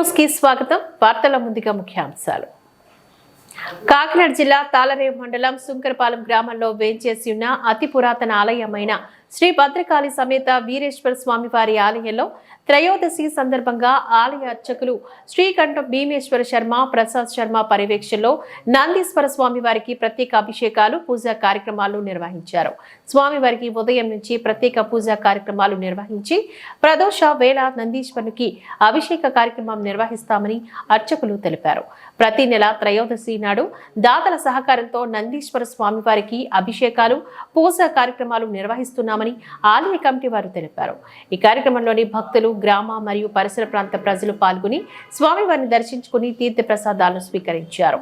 News కి స్వాగతం. వార్తల ముందుగా ముఖ్యాంశాలు. కాకినాడ జిల్లా తాళరేవు మండలం సుంకరపాలెం గ్రామంలో వేంచేసి ఉన్న అతి పురాతన ఆలయమైన శ్రీ భద్రకాళి సమేత వీరేశ్వర స్వామి వారి ఆలయంలో త్రయోదశి సందర్భంగా ఆలయ అర్చకులు శ్రీకంఠం భీమేశ్వర శర్మ, ప్రసాద్ శర్మ పర్యవేక్షణలో నందీశ్వర స్వామి వారికి ప్రత్యేక అభిషేకాలు, పూజా కార్యక్రమాలు నిర్వహించారు. స్వామివారికి ఉదయం నుంచి ప్రత్యేక పూజా కార్యక్రమాలు నిర్వహించి ప్రదోష వేళ నందీశ్వరునికి అభిషేక కార్యక్రమం నిర్వహిస్తామని అర్చకులు తెలిపారు. ప్రతి నెల త్రయోదశి నాడు దాతల సహకారంతో నందీశ్వర స్వామి వారికి అభిషేకాలు, పూజా కార్యక్రమాలు నిర్వహిస్తున్నామని ఆలయ కమిటీ వారు తెలిపారు. ఈ కార్యక్రమంలోని భక్తులు, గ్రామ మరియు పరిసర ప్రాంత ప్రజలు పాల్గొని స్వామివారిని దర్శించుకుని తీర్థ ప్రసాదాలను స్వీకరించారు.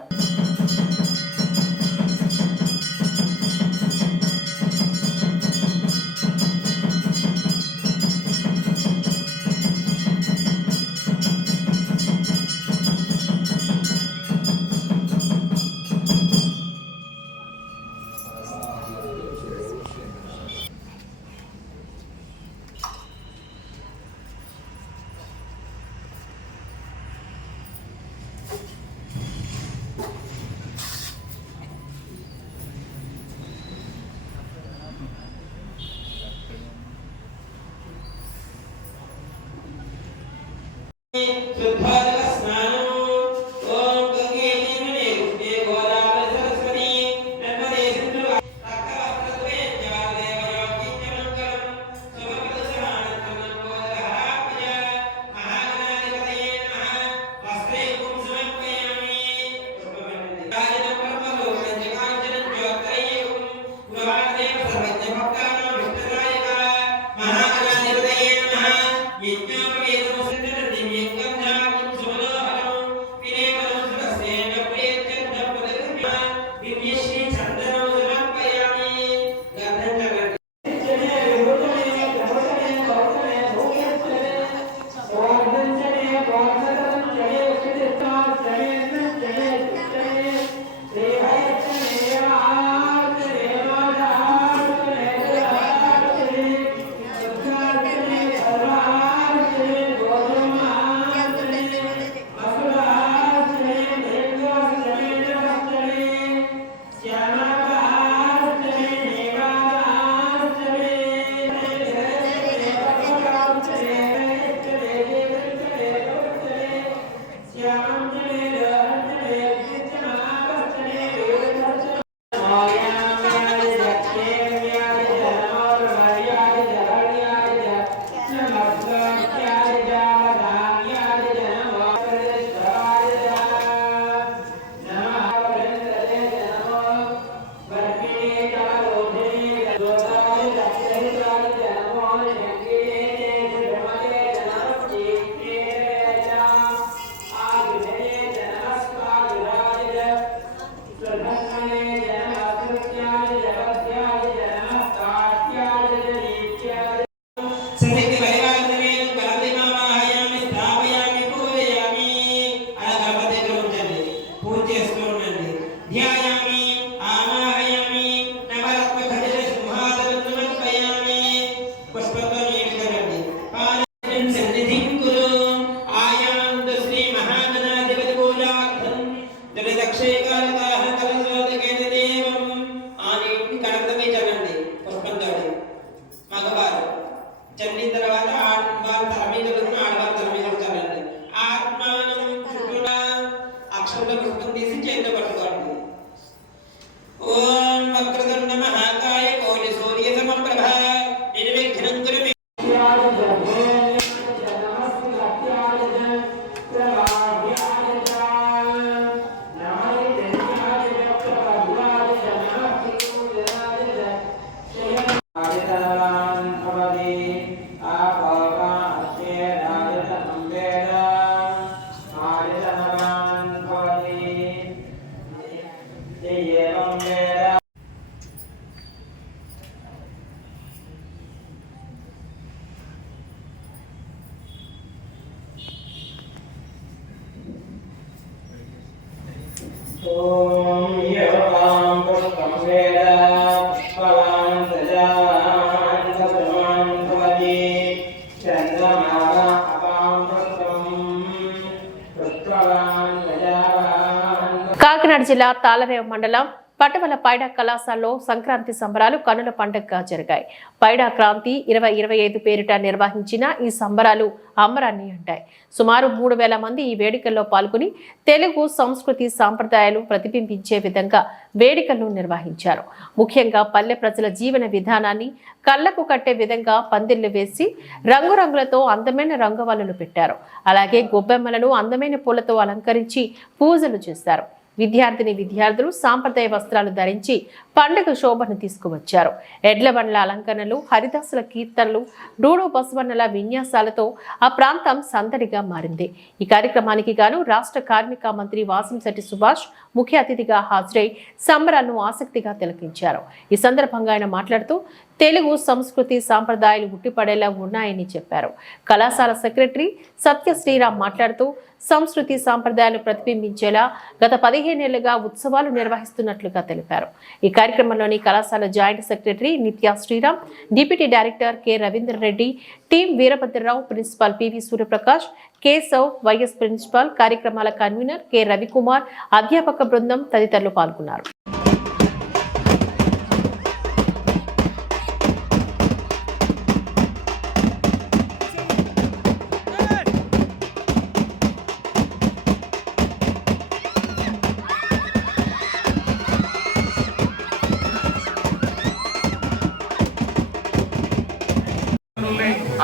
కాకినాడ జిల్లా తాళరేవు మండలం పటవల పైడా కళాశాలలో సంక్రాంతి సంబరాలు కనుల పండుగగా జరిగాయి. పైడా క్రాంతి 2025 పేరిట నిర్వహించిన ఈ సంబరాలు అమరాన్ని అంటాయి. సుమారు 3000 మంది ఈ వేడుకల్లో పాల్గొని తెలుగు సంస్కృతి సాంప్రదాయాలు ప్రతిబింబించే విధంగా వేడుకలను నిర్వహించారు. ముఖ్యంగా పల్లె ప్రజల జీవన విధానాన్ని కళ్లకు కట్టే విధంగా పందిళ్లు వేసి రంగురంగులతో అందమైన రంగవల్లులు పెట్టారు. అలాగే గొబ్బెమ్మలను అందమైన పూలతో అలంకరించి పూజలు చేశారు. విద్యార్థులు సాంప్రదాయ వస్త్రాలు ధరించి పండుగ శోభను తీసుకువచ్చారు. ఎడ్ల బండ్ల అలంకరణలు, హరిదాసుల కీర్తనలు, డూడు బసవన్నల విన్యాసాలతో ఆ ప్రాంతం సందడిగా మారింది. ఈ కార్యక్రమానికి గాను రాష్ట్ర కార్మిక మంత్రి వాసంశెట్టి సుభాష్ ముఖ్య అతిథిగా హాజరై సంబరాలను ఆసక్తిగా తిలకించారు. ఈ సందర్భంగా ఆయన మాట్లాడుతూ తెలుగు సంస్కృతి సాంప్రదాయాలు ఉట్టిపడేలా ఉన్నాయని చెప్పారు. కళాశాల సెక్రటరీ సత్య శ్రీరామ్ మాట్లాడుతూ సంస్కృతి సాంప్రదాయాలు ప్రతిబింబించేలా గత 15 ఏళ్లుగా ఉత్సవాలు నిర్వహిస్తున్నట్లుగా తెలిపారు. ఈ కార్యక్రమంలోని కళాశాల joint secretary Nitya Sriram, deputy director K Ravinder Reddy, team Veerabhadrarao, principal PV Suryaprakash, Keshav, vice principal, కార్యక్రమాల కన్వీనర్ కె రవికుమార్, అధ్యాపక బృందం తదితరులు పాల్గొన్నారు.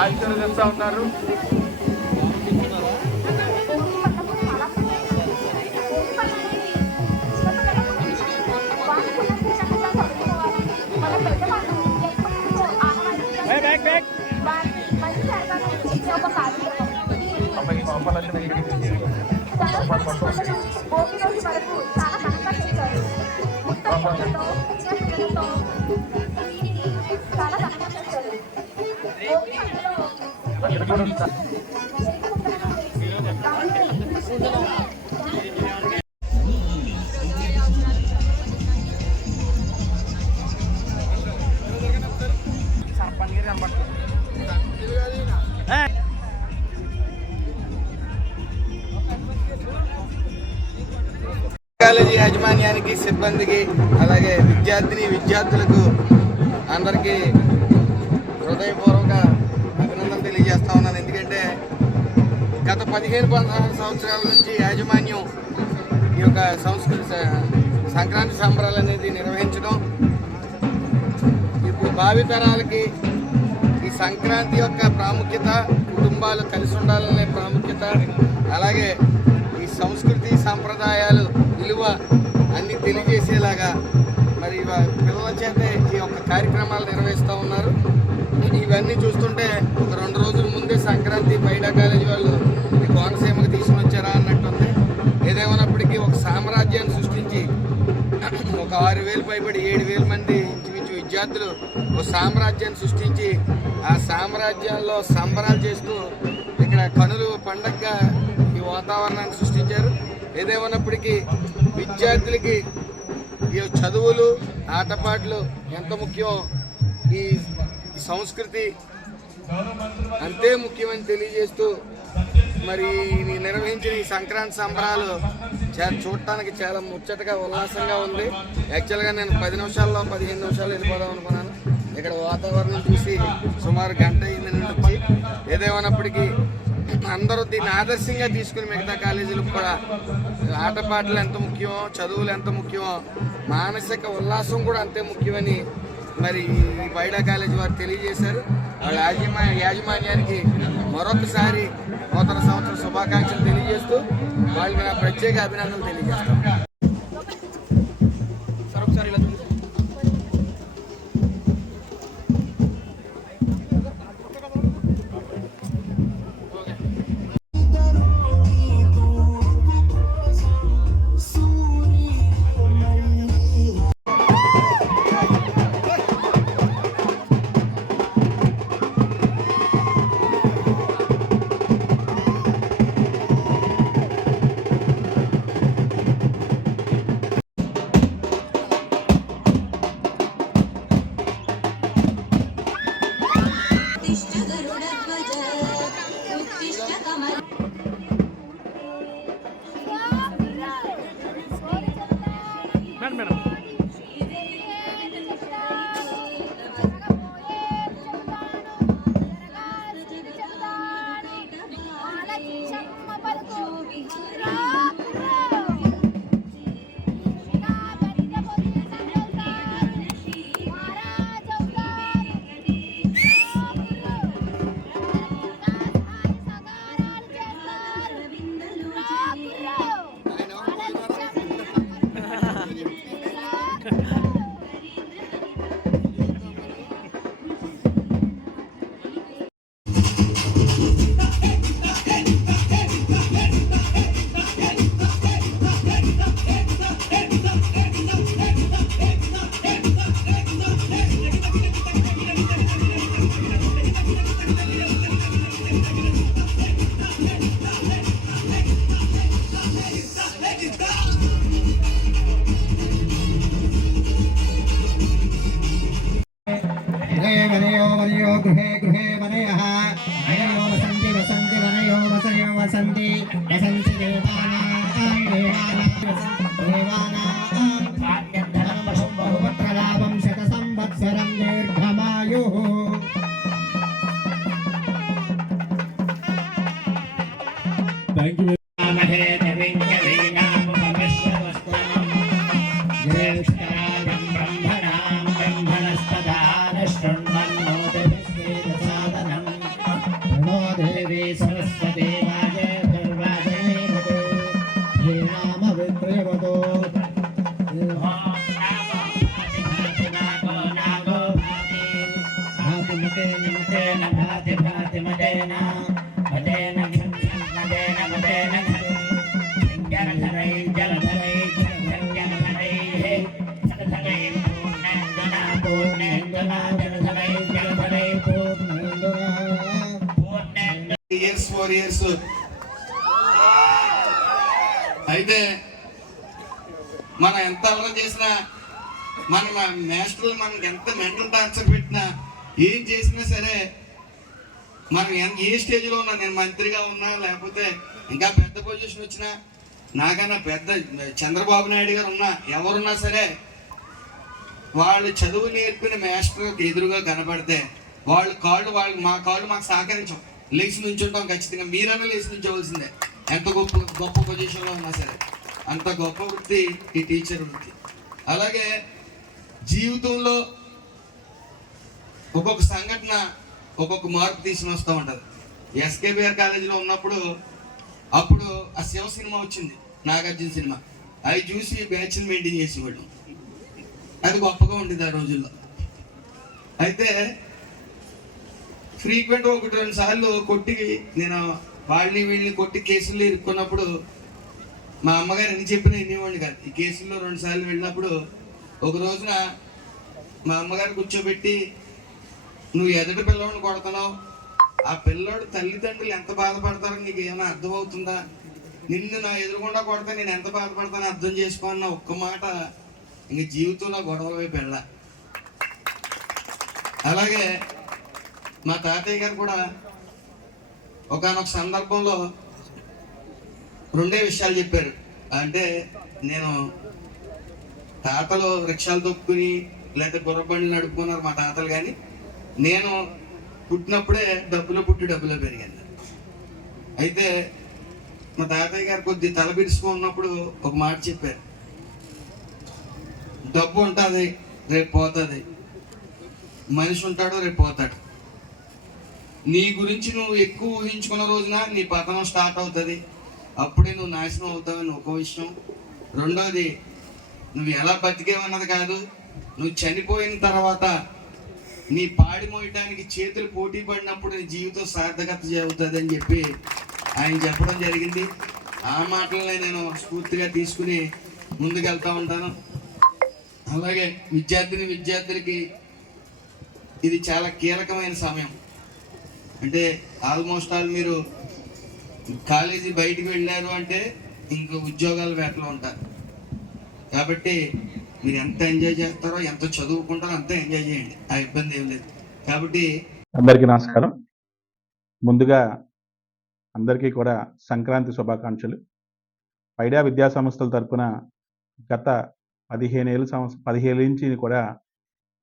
ఆశీర్వదిస్తూ ఉన్నారు. కాలేజీ యాజమాన్యానికి, సిబ్బందికి, అలాగే విద్యార్థులకు అందరికీ హృదయపూర్వక అభినందన తెలియజేస్తా ఉన్నాను. ఎందుకంటే గత 15-16 సంవత్సరాల నుంచి యాజమాన్యం ఈ యొక్క సంక్రాంతి సంబరాలు అనేది నిర్వహించడం, ఇప్పుడు భావితరాలకి ఈ సంక్రాంతి యొక్క ప్రాముఖ్యత, కుటుంబాలు కలిసి ఉండాలనే ప్రాముఖ్యత, అలాగే ఈ సంస్కృతి సాంప్రదాయాలు విలువ అన్నీ తెలియజేసేలాగా మరి పిల్లల చేతే ఈ యొక్క కార్యక్రమాలు నిర్వహిస్తూ ఉన్నారు. ఇవన్నీ చూస్తుంటే ఒక 2 రోజుల ముందే సంక్రాంతి పైడా కాలేజీ వాళ్ళు ఈ కోనసీమకు తీసుకుని వచ్చారా అన్నట్టుంది. ఏదేమైనప్పటికీ ఒక సామ్రాజ్యాన్ని సృష్టించి ఒక 6,000 పైబడి 7,000 మంది ఇంచుమించు విద్యార్థులు ఒక సామ్రాజ్యాన్ని సృష్టించి ఆ సామ్రాజ్యాల్లో సంబరాలు చేస్తూ ఇక్కడ కనులు పండగగా ఈ వాతావరణాన్ని సృష్టించారు. ఏదేమైనప్పటికీ విద్యార్థులకి ఈ చదువులు, ఆటపాటలు ఎంత ముఖ్యం, ఈ సంస్కృతి అంతే ముఖ్యమని తెలియజేస్తూ మరి నిర్వహించిన ఈ సంక్రాంతి సంబరాలు చూడటానికి చాలా ముచ్చటగా, ఉల్లాసంగా ఉంది. యాక్చువల్గా నేను 10 నిమిషాల్లో 15 నిమిషాలు వెళ్ళిపోదాం అనుకున్నాను. ఇక్కడ వాతావరణం చూసి సుమారు గంట అయింది వచ్చి. ఏదేమైనప్పటికీ అందరూ దీన్ని ఆదర్శంగా తీసుకుని మిగతా కాలేజీలకు కూడా ఆటపాటలు ఎంత ముఖ్యమో, చదువులు ఎంత ముఖ్యమో, మానసిక ఉల్లాసం కూడా అంతే ముఖ్యమని మరి ఈ పైడా కాలేజీ వారు తెలియజేశారు. వాళ్ళ యాజమాన్యానికి మరొకసారి నూతన సంవత్సర శుభాకాంక్షలు తెలియజేస్తూ వాళ్ళకి నా ప్రత్యేక అభినందనలు తెలియజేస్తాను. Thank you. ఇయర్స్ 4 years అయితే మనం ఎంత అల్లరి చేసినా మన మాస్టర్లు మనకి ఎంత మెంటల్ టార్చర్ పెట్టినా ఏం చేసినా సరే మనం ఏ స్టేజ్లో ఉన్నా, నేను మంత్రిగా ఉన్నా లేకపోతే ఇంకా పెద్ద పొజిషన్ వచ్చినా, నాకన్నా పెద్ద చంద్రబాబు నాయుడు గారు ఉన్నా, ఎవరున్నా సరే వాళ్ళు చదువు నేర్పిన మాస్టర్కి ఎదురుగా కనబడితే మా కాళ్ళు మాకు సహకరించం, లేచి నుంచుంటాం. ఖచ్చితంగా మీరన్నా లేచి నుంచోవలసిందే, ఎంత గొప్ప పొజిషన్లో ఉన్నా సరే. అంత గొప్ప వృత్తి ఈ టీచర్ వృత్తి. అలాగే జీవితంలో ఒక్కొక్క సంఘటన ఒక్కొక్క మార్పు తీసుకుని వస్తూ ఉంటుంది. ఎస్కేబిఆర్ కాలేజీలో ఉన్నప్పుడు అప్పుడు ఆ శివ సినిమా వచ్చింది, నాగార్జున సినిమా. అవి చూసి బ్యాచ్లు మెయింటైన్ చేసేవాళ్ళం. అది గొప్పగా ఉండేది ఆ రోజుల్లో. అయితే ఫ్రీక్వెంట్ 1-2 సార్లు కొట్టి, నేను వీళ్ళని కొట్టి కేసుల్లో ఇరుక్కున్నప్పుడు మా అమ్మగారు ఎన్ని చెప్పినా వినేవాడిని కాదు. ఈ కేసుల్లో 2 సార్లు వెళ్ళినప్పుడు ఒక రోజున మా అమ్మగారు కూర్చోబెట్టి, నువ్వు ఎదుటి పిల్లవాడిని కొడుతున్నావు, ఆ పిల్లోడు తల్లిదండ్రులు ఎంత బాధపడతారో నీకు ఏమైనా అర్థమవుతుందా? నిన్ను నా ఎదురుగుండా కొడితే నేను ఎంత బాధపడతానో అర్థం చేసుకో అన్న ఒక్క మాట ఇంక జీవితంలో గొడవల వైపు వెళ్ళా. అలాగే మా తాతయ్య గారు కూడా ఒకానొక సందర్భంలో 2 విషయాలు చెప్పారు. అంటే నేను తాతలు రిక్షాలు తొక్కుని లేకపోతే గుర్రబండ్లు నడుపుకున్నారు మా తాతలు, కానీ నేను పుట్టినప్పుడే డబ్బులో పుట్టి డబ్బులో పెరిగాను. అయితే మా తాతయ్య గారు కొద్ది తల బిరుసుకున్నప్పుడు ఒక మాట చెప్పారు, డబ్బు ఉంటుంది రేపు పోతుంది, మనిషి ఉంటాడు రేపు పోతాడు. నీ గురించి నువ్వు ఎక్కువ ఊహించుకున్న రోజున నీ పతనం స్టార్ట్ అవుతుంది, అప్పుడే నువ్వు నాశనం అవుతావని ఒక విషయం. రెండోది, నువ్వు ఎలా బతికేవన్నది కాదు, నువ్వు చనిపోయిన తర్వాత నీ పాడి మోయటానికి చేతులు పోటీ పడినప్పుడు నీ జీవితం సార్థకత అవుతుంది అని చెప్పి ఆయన చెప్పడం జరిగింది. ఆ మాటలనే నేను స్ఫూర్తిగా తీసుకుని ముందుకెళ్తూ ఉంటాను. అలాగే విద్యార్థులకి ఇది చాలా కీలకమైన సమయం. అంటే ఆల్మోస్ట్ ఆల్ మీరు కాలేజీ బయటికి వెళ్ళారు అంటే ఇంకా ఉద్యోగాల వేటలో ఉంటారు. కాబట్టి మీరు ఎంత ఎంజాయ్ చేస్తారో, ఎంత చదువుకుంటారో అంత ఎంజాయ్ చేయండి, ఆ ఇబ్బంది ఏం లేదు. కాబట్టి అందరికీ నమస్కారం. ముందుగా అందరికీ కూడా సంక్రాంతి శుభాకాంక్షలు. పైడా విద్యా సంస్థల తరపున గత 15 నుంచి కూడా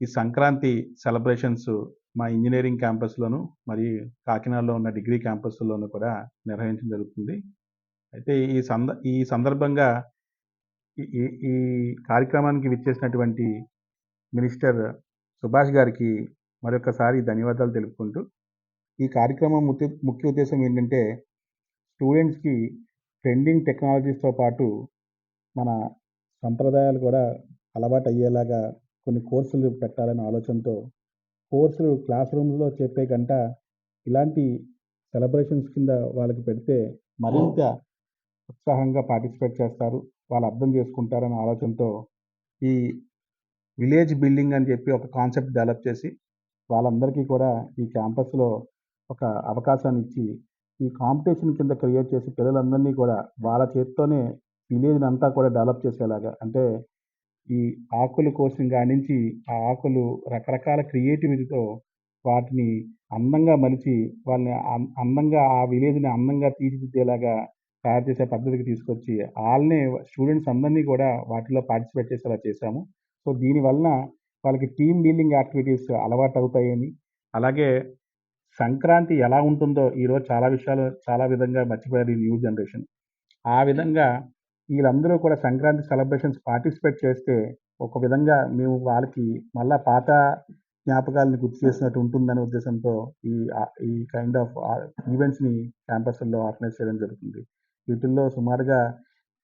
ఈ సంక్రాంతి సెలబ్రేషన్స్ మా ఇంజనీరింగ్ క్యాంపస్లోను మరియు కాకినాడలో ఉన్న డిగ్రీ క్యాంపస్లోనూ కూడా నిర్వహించడం జరుగుతుంది. అయితే ఈ సందర్భంగా ఈ కార్యక్రమానికి విచ్చేసినటువంటి మినిస్టర్ సుభాష్ గారికి మరొకసారి ధన్యవాదాలు తెలుపుకుంటూ, ఈ కార్యక్రమం ముఖ్య ఉద్దేశం ఏంటంటే స్టూడెంట్స్కి ట్రెండింగ్ టెక్నాలజీస్తో పాటు మన సంప్రదాయాలు కూడా అలవాటు అయ్యేలాగా కొన్ని కోర్సులు పెట్టాలనే ఆలోచనతో కోర్సులు క్లాస్ రూమ్లో చెప్పే గంట ఇలాంటి సెలబ్రేషన్స్ కింద వాళ్ళకి పెడితే మరింత ఉత్సాహంగా పార్టిసిపేట్ చేస్తారు, వాళ్ళు అర్థం చేసుకుంటారనే ఆలోచనతో ఈ విలేజ్ బిల్డింగ్ అని చెప్పి ఒక కాన్సెప్ట్ డెవలప్ చేసి వాళ్ళందరికీ కూడా ఈ క్యాంపస్లో ఒక అవకాశాన్ని ఇచ్చి ఈ కాంపిటీషన్ కింద క్రియేట్ చేసి పిల్లలందరినీ కూడా వాళ్ళ చేతితోనే విలేజ్ని అంతా కూడా డెవలప్ చేసేలాగా, అంటే ఈ ఆకులు కోసిన కాడి నుంచి ఆ ఆకులు రకరకాల క్రియేటివిటీతో వాటిని అందంగా మలిచి వాళ్ళని అందంగా ఆ విలేజ్ని అందంగా తీర్చిదిద్దేలాగా తయారు చేసే పద్ధతికి తీసుకొచ్చి వాళ్ళనే స్టూడెంట్స్ అందరినీ కూడా వాటిలో పార్టిసిపేట్ చేసేలా చేశాము. సో దీనివలన వాళ్ళకి టీమ్ బిల్డింగ్ యాక్టివిటీస్ అలవాటు అవుతాయని, అలాగే సంక్రాంతి ఎలా ఉంటుందో ఈరోజు చాలా విషయాలు చాలా విధంగా మర్చిపోయారు ఈ న్యూ జనరేషన్. ఆ విధంగా వీళ్ళందరూ కూడా సంక్రాంతి సెలబ్రేషన్స్ పార్టిసిపేట్ చేస్తే ఒక విధంగా మేము వాళ్ళకి మళ్ళా పాత జ్ఞాపకాలని గుర్తు చేసినట్టు ఉంటుందనే ఉద్దేశంతో ఈ కైండ్ ఆఫ్ ఈవెంట్స్ని క్యాంపస్ల్లో ఆర్గనైజ్ చేయడం జరుగుతుంది. వీటిల్లో సుమారుగా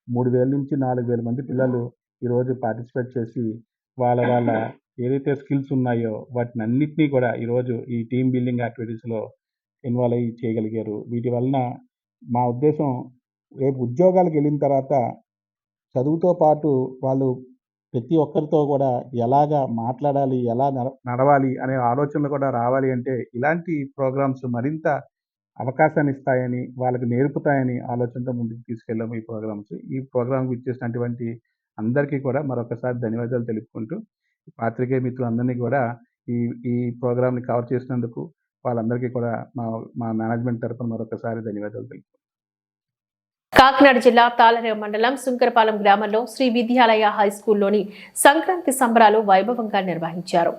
3000 నుంచి 4000 మంది పిల్లలు ఈరోజు పార్టిసిపేట్ చేసి వాళ్ళ ఏదైతే స్కిల్స్ ఉన్నాయో వాటిని అన్నిటినీ కూడా ఈరోజు ఈ టీమ్ బిల్డింగ్ యాక్టివిటీస్లో ఇన్వాల్వ్ అయ్యి చేయగలిగారు. వీటి వలన మా ఉద్దేశం రేపు ఉద్యోగాలకు వెళ్ళిన తర్వాత చదువుతో పాటు వాళ్ళు ప్రతి ఒక్కరితో కూడా ఎలాగా మాట్లాడాలి, ఎలా నడవాలి అనే ఆలోచనలు కూడా రావాలి అంటే ఇలాంటి ప్రోగ్రామ్స్ మరింత అవకాశాన్ని ఇస్తాయని, వాళ్ళకి నేర్పుతాయని ఆలోచనతో ముందుకు తీసుకెళ్ళాము ఈ ప్రోగ్రామ్స్. ఈ ప్రోగ్రామ్కి ఇచ్చేసినటువంటి అందరికీ కూడా మరొకసారి ధన్యవాదాలు తెలుపుకుంటూ, పాత్రికేయ మిత్రులందరినీ కూడా ఈ ఈ ప్రోగ్రామ్ని కవర్ చేసినందుకు వాళ్ళందరికీ కూడా మా మేనేజ్మెంట్ తరఫున మరొకసారి ధన్యవాదాలు తెలుపుకుంటున్నాను. కాకినాడ జిల్లా తాళరేవు మండలం సుంకరపాలెం గ్రామంలో శ్రీ విద్యాలయ హైస్కూల్లోని సంక్రాంతి సంబరాలు వైభవంగా నిర్వహించారు.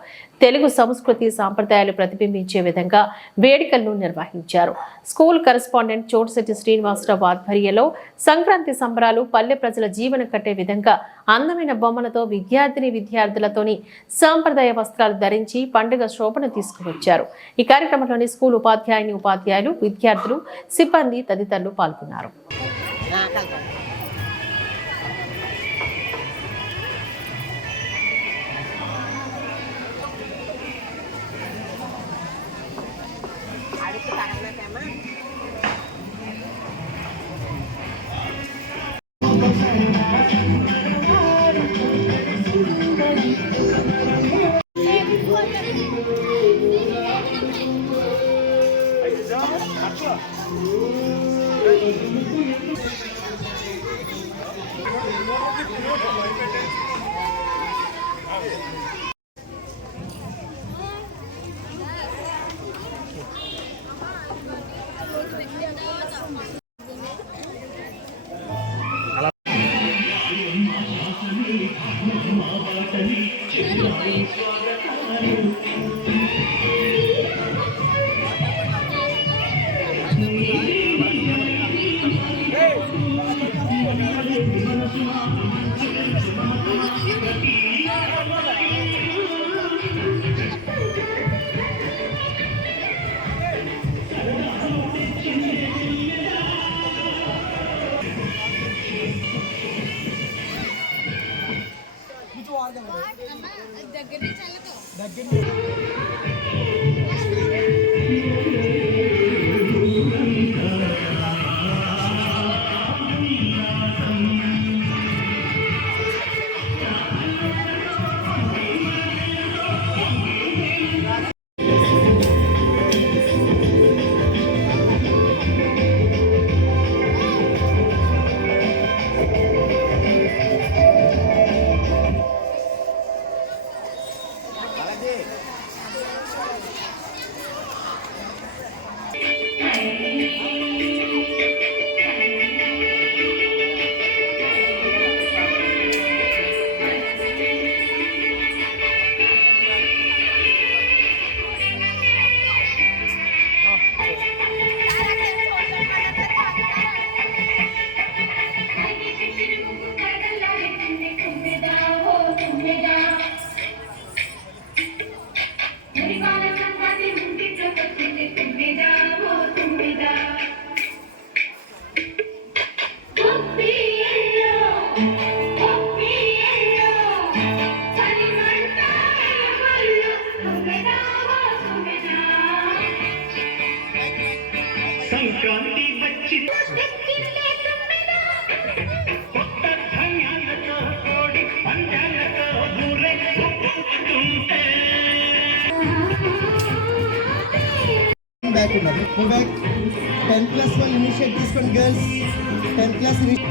తెలుగు సంస్కృతి సాంప్రదాయాలు ప్రతిబింబించే విధంగా వేడుకలను నిర్వహించారు. స్కూల్ కరెస్పాండెంట్ చోటుశెట్టి శ్రీనివాసరావు ఆధ్వర్యంలో సంక్రాంతి సంబరాలు పల్లె ప్రజల జీవనం కట్టే విధంగా అందమైన బొమ్మలతో విద్యార్థులతోని సాంప్రదాయ వస్త్రాలు ధరించి పండుగ శోభను తీసుకువచ్చారు. ఈ కార్యక్రమంలోని స్కూల్ ఉపాధ్యాయులు, విద్యార్థులు, సిబ్బంది తదితరులు పాల్గొన్నారు. Go back. 10+1 initiate this one, girls. 10+ initiate.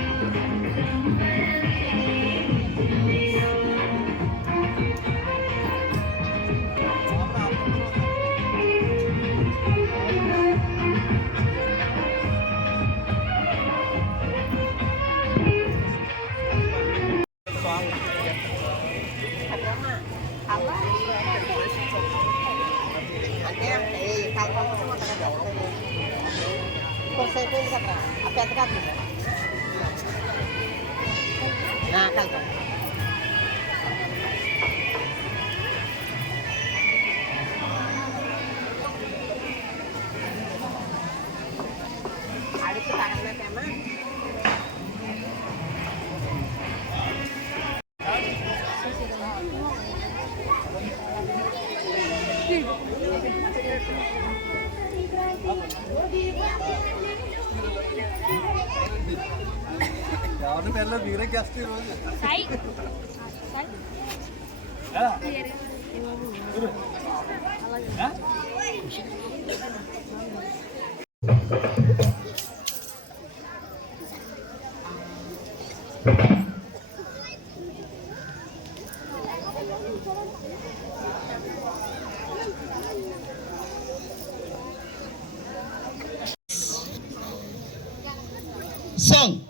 Song.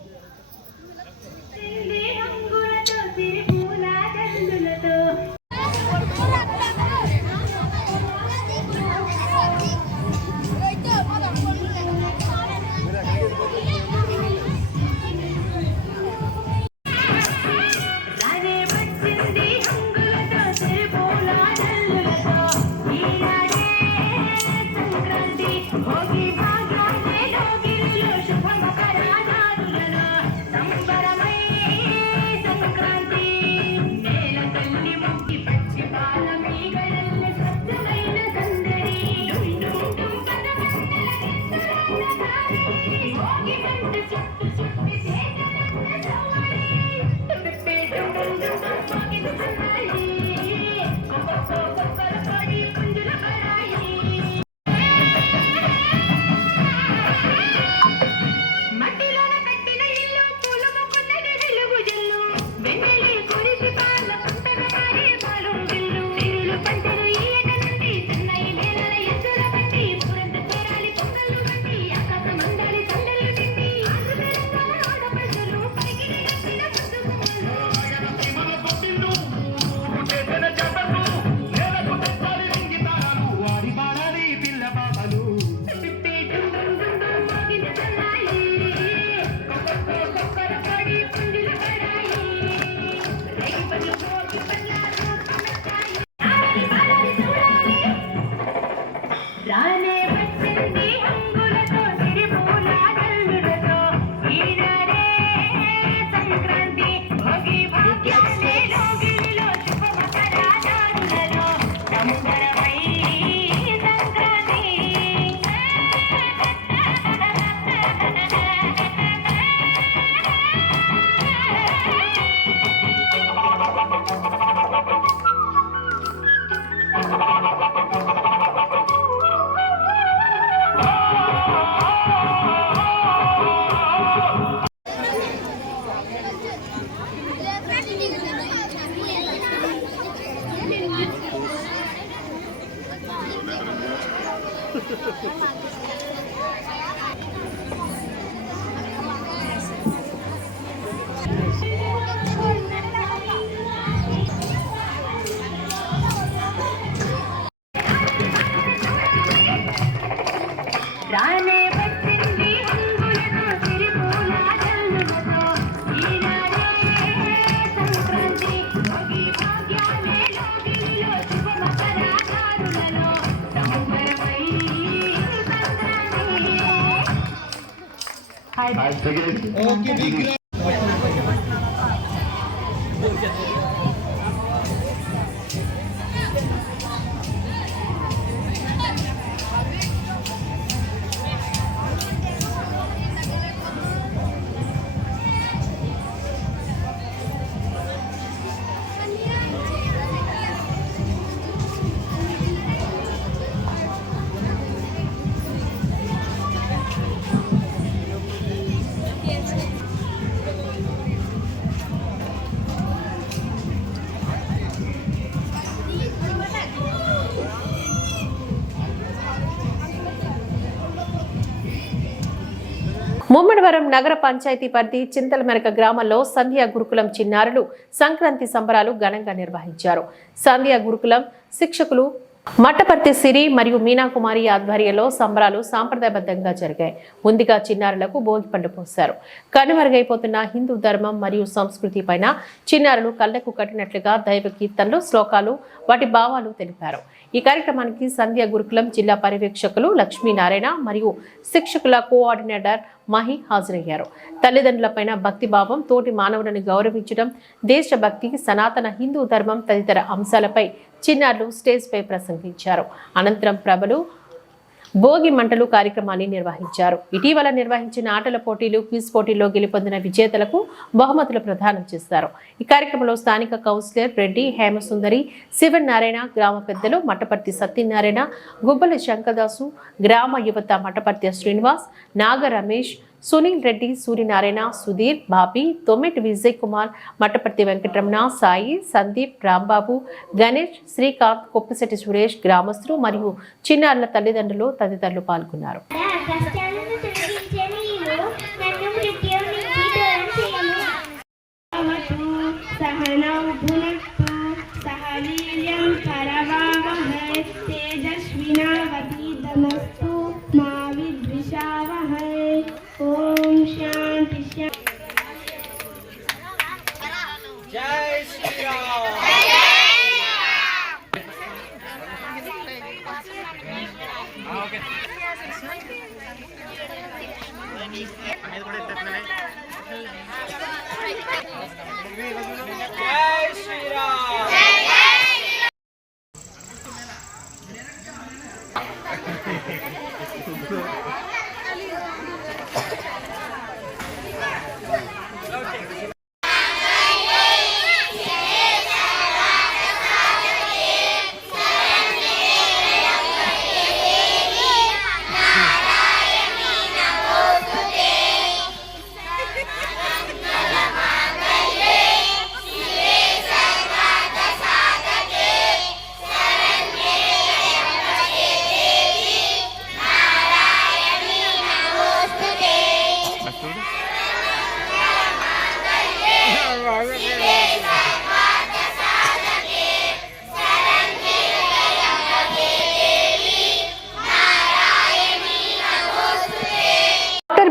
Okay, big round. Mummidivaram నగర పంచాయతీ పరిధి చింతలమెరక గ్రామంలో సంధ్యా గురుకులం చిన్నారులు సంక్రాంతి సంబరాలు ఘనంగా నిర్వహించారు. సంధ్యా గురుకులం శిక్షకులు మట్టపర్తి సిరి మరియు మీనాకుమారి ఆధ్వర్యంలో సంబరాలు సాంప్రదాయబద్ధంగా జరిగాయి. ముందుగా చిన్నారులకు భోగి పండు పోశారు. కనుమరుగైపోతున్న హిందూ ధర్మం మరియు సంస్కృతి పైన చిన్నారులు కళ్లకు కట్టినట్లుగా దైవ కీర్తనలు, శ్లోకాలు, వాటి భావాలు తెలిపారు. ఈ కార్యక్రమానికి సంధ్య గురుకులం జిల్లా పర్యవేక్షకులు లక్ష్మీనారాయణ మరియు శిక్షకుల కోఆర్డినేటర్ మహి హాజరయ్యారు. తల్లిదండ్రులపైన భక్తిభావం, తోటి మానవులను గౌరవించడం, దేశభక్తి, సనాతన హిందూ ధర్మం తదితర అంశాలపై చిన్నారులు స్టేజ్ పై ప్రసంగించారు. అనంతరం ప్రభలు భోగి మంటలు కార్యక్రమాన్ని నిర్వహించారు. ఇటీవల నిర్వహించిన ఆటల పోటీలు, క్విజ్ పోటీల్లో గెలుపొందిన విజేతలకు బహుమతులు ప్రదానం చేశారు. ఈ కార్యక్రమంలో స్థానిక కౌన్సిలర్ రెడ్డి, హేమసుందరి, శివనారాయణ, గ్రామ పెద్దలు మట్టపర్తి సత్యనారాయణ, గుబ్బల శంకదాసు, గ్రామ యువత మట్టపర్తి శ్రీనివాస్, నాగ రమేష్, సునీల్ రెడ్డి, సూర్యనారాయణ, సుధీర్, బాబీ, తొమ్మిటి విజయ్ కుమార్, మట్టపర్తి వెంకటరమణ, సాయి, సందీప్, రాంబాబు, గణేష్, శ్రీకాంత్, కొప్పిశెట్టి సురేష్, గ్రామస్తులు మరియు చిన్నారుల తల్లిదండ్రులు తదితరులు పాల్గొన్నారు.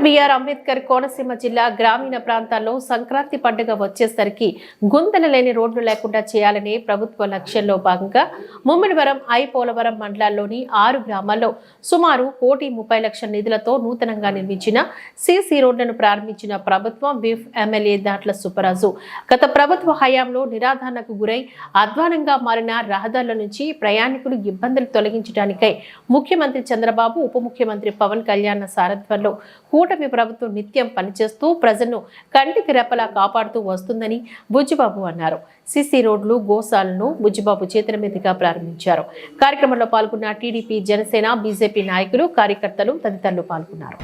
బిఆర్ అంబేద్కర్ కోనసీమ జిల్లా గ్రామీణ ప్రాంతాల్లో సంక్రాంతి పండుగ వచ్చేసరికి గుంతలు లేని రోడ్లు లేకుండా చేయాలనే ప్రభుత్వ లక్ష్యంలో భాగంగా ముమ్మిడివరం, పోలవరం మండలాల్లోని 6 గ్రామాల్లో సుమారు 1,30,00,000 నిధులతో నూతనంగా నిర్మించిన సీసీ రోడ్లను ప్రారంభించిన ప్రభుత్వం విఫ్ ఎమ్మెల్యే దాట్ల సుబ్బరాజు గత ప్రభుత్వ హయాంలో నిరాధారణకు గురై అధ్వానంగా మారిన రహదారుల నుంచి ప్రయాణికులు ఇబ్బందులు తొలగించడానికై ముఖ్యమంత్రి చంద్రబాబు, ఉప ముఖ్యమంత్రి పవన్ కళ్యాణ్ సారథ్యంలో కూటమి ప్రభుత్వం నిత్యం పనిచేస్తూ ప్రజలను కంటికి రెప్పలా కాపాడుతూ వస్తుందని బుజ్జిబాబు అన్నారు. సిసి రోడ్లు, గోశాలను బుజ్జిబాబు చేతుల మీదుగా ప్రారంభించారు. కార్యక్రమంలో పాల్గొన్న టీడీపీ, జనసేన, బీజేపీ నాయకులు, కార్యకర్తలు తదితరులు పాల్గొన్నారు.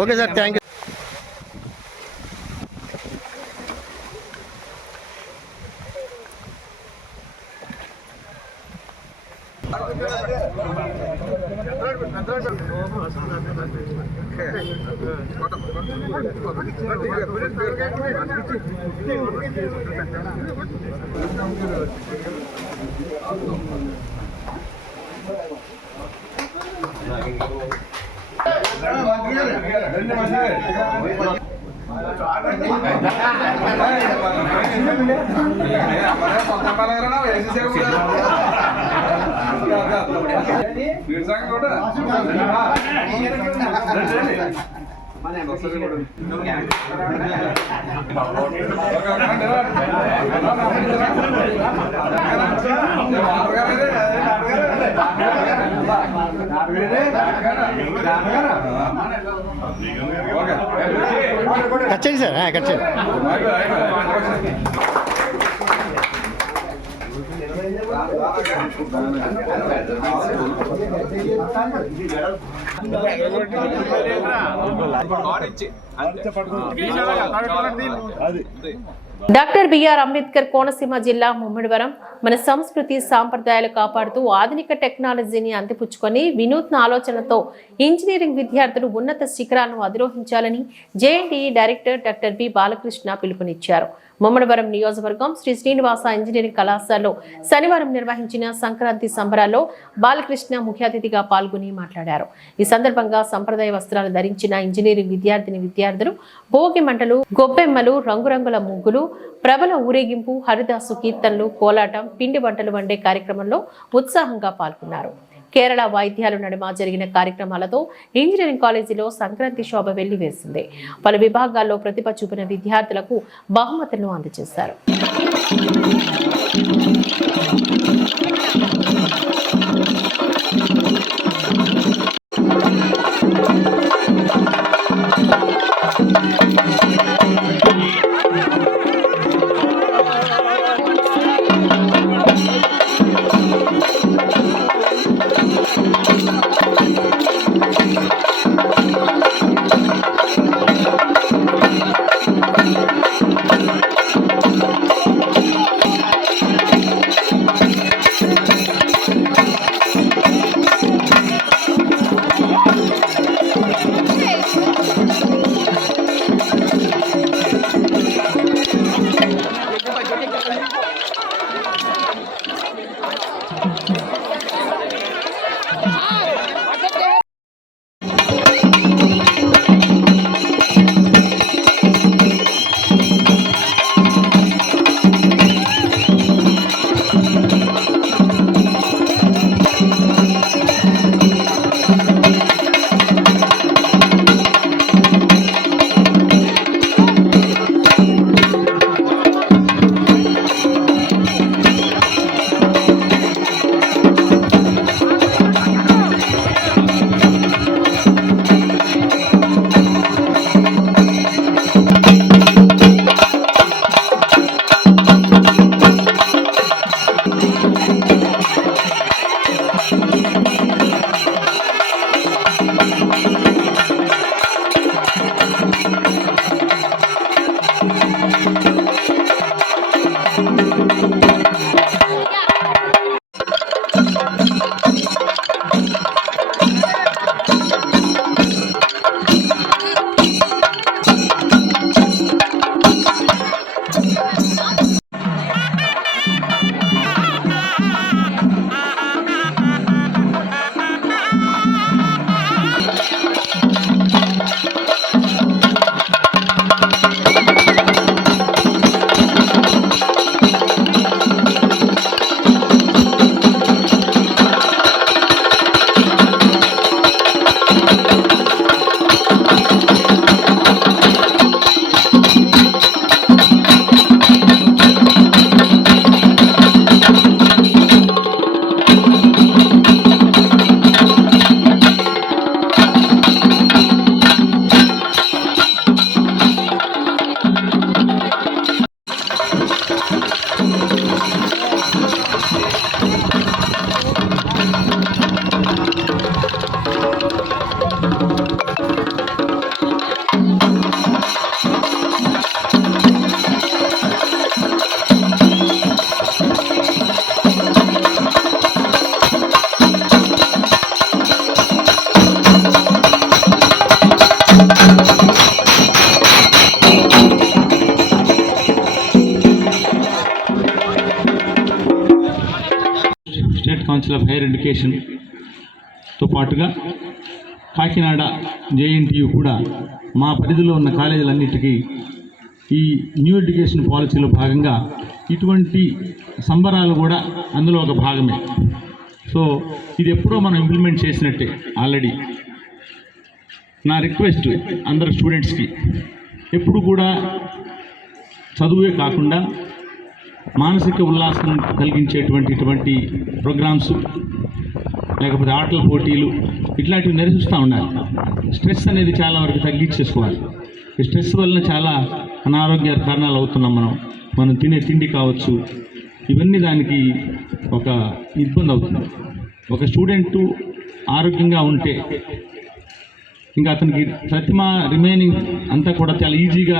Okay sir, thank you. Cut చేయండి సార్, కట్ చేయండి. డాక్టర్ బిఆర్ అంబేద్కర్ కోనసీమ జిల్లా ముమ్మిడివరం మన సంస్కృతి సాంప్రదాయాలు కాపాడుతూ ఆధునిక టెక్నాలజీని అందిపుచ్చుకొని వినూత్న ఆలోచనతో ఇంజనీరింగ్ విద్యార్థులు ఉన్నత శిఖరాలను అధిరోహించాలని జేఎన్టీఈ డైరెక్టర్ డాక్టర్ బి బాలకృష్ణ పిలుపునిచ్చారు. ముమ్మడివరం నియోజకవర్గం శ్రీ శ్రీనివాస ఇంజనీరింగ్ కళాశాలలో శనివారం నిర్వహించిన సంక్రాంతి సంబరాల్లో బాలకృష్ణ ముఖ్య అతిథిగా పాల్గొని మాట్లాడారు. ఈ సందర్భంగా సంప్రదాయ వస్త్రాలు ధరించిన ఇంజనీరింగ్ విద్యార్థులు భోగి మంటలు, గొబ్బెమ్మలు, రంగురంగుల ముగ్గులు, ప్రబల ఊరేగింపు, హరిదాసు కీర్తనలు, కోలాటం, పిండి వంటలు వండే కార్యక్రమంలో ఉత్సాహంగా పాల్గొన్నారు. కేరళ వాయిద్యాల నడుమ జరిగిన కార్యక్రమాలతో ఇంజనీరింగ్ కాలేజీలో సంక్రాంతి శోభ వెల్లివేసింది. పలు విభాగాల్లో ప్రతిభ చూపిన విద్యార్థులకు బహుమతులను అందజేశారు. స్టేట్ కౌన్సిల్ ఆఫ్ హైయర్ ఎడ్యుకేషన్తో పాటుగా కాకినాడ జేఎన్టీయు కూడా మా పరిధిలో ఉన్న కాలేజీలన్నిటికీ ఈ న్యూ ఎడ్యుకేషన్ పాలసీలో భాగంగా ఇటువంటి సంబరాలు కూడా అందులో ఒక భాగమే. సో ఇది ఎప్పుడో మనం ఇంప్లిమెంట్ చేసినట్టే ఆల్రెడీ. నా రిక్వెస్ట్ అందరు స్టూడెంట్స్కి ఎప్పుడు కూడా చదువే కాకుండా మానసిక ఉల్లాసం కలిగించేటువంటి ప్రోగ్రామ్స్, లేకపోతే ఆటల పోటీలు ఇట్లాంటివి నిర్వహిస్తూ ఉండాలి. స్ట్రెస్ అనేది చాలా వరకు తగ్గించేసుకోవాలి. ఈ స్ట్రెస్ వలన చాలా అనారోగ్య కారణాలు అవుతున్నాం. మనం తినే తిండి కావచ్చు, ఇవన్నీ దానికి ఒక ఇబ్బంది అవుతుంది. ఒక స్టూడెంటు ఆరోగ్యంగా ఉంటే ఇంకా అతనికి ప్రతిమ రిమైనింగ్ అంతా కూడా చాలా ఈజీగా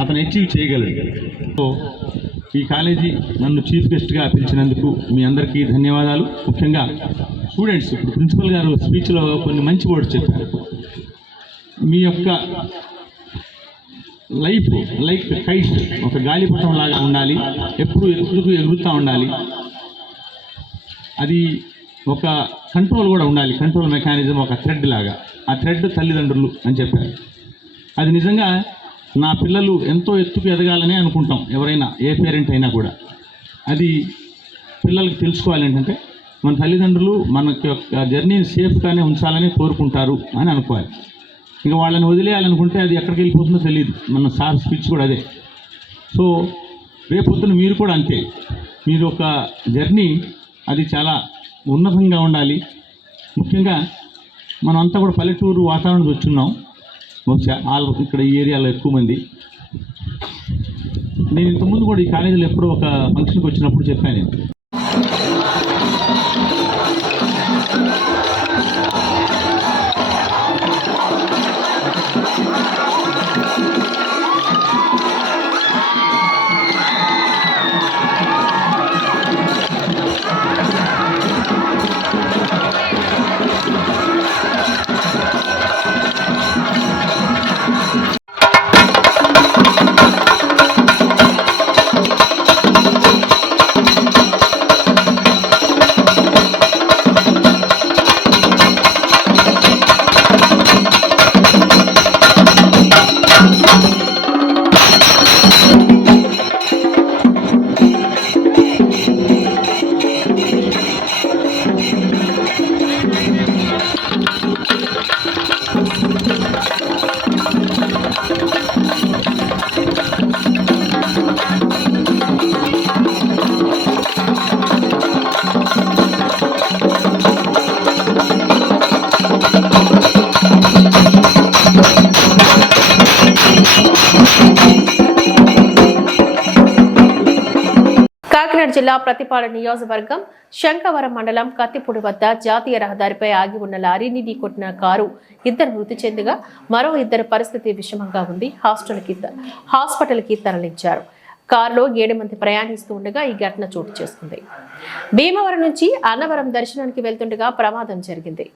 అతను అచీవ్ చేయగలడు. సో ఈ కాలేజీ నన్ను చీఫ్ గెస్ట్గా పిలిచినందుకు మీ అందరికీ ధన్యవాదాలు. ముఖ్యంగా స్టూడెంట్స్, ఇప్పుడు ప్రిన్సిపల్ గారు స్పీచ్లో కొన్ని మంచి వర్డ్స్ చెప్పారు. మీ యొక్క లైఫ్ లైక్ కైట్, ఒక గాలిపటం లాగా ఉండాలి, ఎప్పుడు ఎగురుతూ ఉండాలి. అది ఒక కంట్రోల్ కూడా ఉండాలి, కంట్రోల్ మెకానిజం ఒక థ్రెడ్ లాగా. ఆ థ్రెడ్ తల్లిదండ్రులు అని చెప్పారు. అది నిజంగా నా పిల్లలు ఎంతో ఎత్తుకు ఎదగాలని అనుకుంటాం ఎవరైనా, ఏ పేరెంట్ అయినా కూడా. అది పిల్లలకి తెలుసుకోవాలి ఏంటంటే మన తల్లిదండ్రులు మనకి యొక్క జర్నీని సేఫ్గానే ఉంచాలని కోరుకుంటారు అని అనుకోవాలి. ఇంకా వాళ్ళని వదిలేయాలనుకుంటే అది ఎక్కడికి వెళ్ళిపోతుందో తెలియదు. మన సార్ స్పీచ్ కూడా అదే. సో రేపొద్దున మీరు కూడా అంతే. మీరు ఒక జర్నీ అది చాలా ఉన్నతంగా ఉండాలి. ముఖ్యంగా మనం అంతా కూడా పల్లెటూరు వాతావరణం వచ్చున్నాం. బహుశా ఇక్కడ ఈ ఏరియాలో ఎక్కువ మంది. నేను ఇంతకుముందు కూడా ఈ కాలేజీలో ఎప్పుడో ఒక ఫంక్షన్కి వచ్చినప్పుడు చెప్పాను నేను. కాకినాడ జిల్లా ప్రతిపాడు నియోజకవర్గం శంఖవరం మండలం కత్తిపూడి వద్ద జాతీయ రహదారిపై ఆగి ఉన్న లారీని ఢీకొట్టిన కారు 2 మృతి చెందగా మరో 2 పరిస్థితి విషమంగా ఉంది. హాస్పిటల్కి తరలించారు. కారులో 7 మంది ప్రయాణిస్తూ ఉండగా ఈ ఘటన చోటు చేసుకుంది. భీమవరం నుంచి అన్నవరం దర్శనానికి వెళ్తుండగా ప్రమాదం జరిగింది.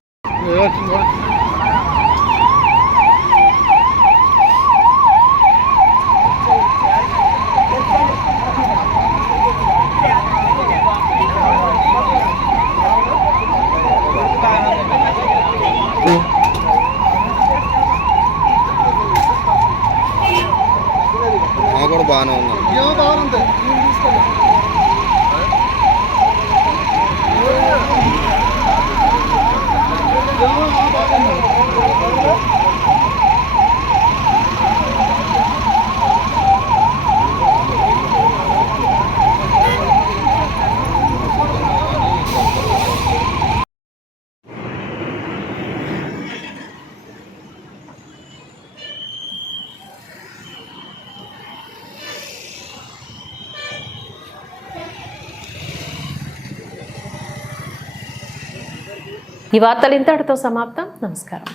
కూడా బాగానే ఉంది. ఈ వార్తలు ఇంతటితో సమాప్తం. నమస్కారం.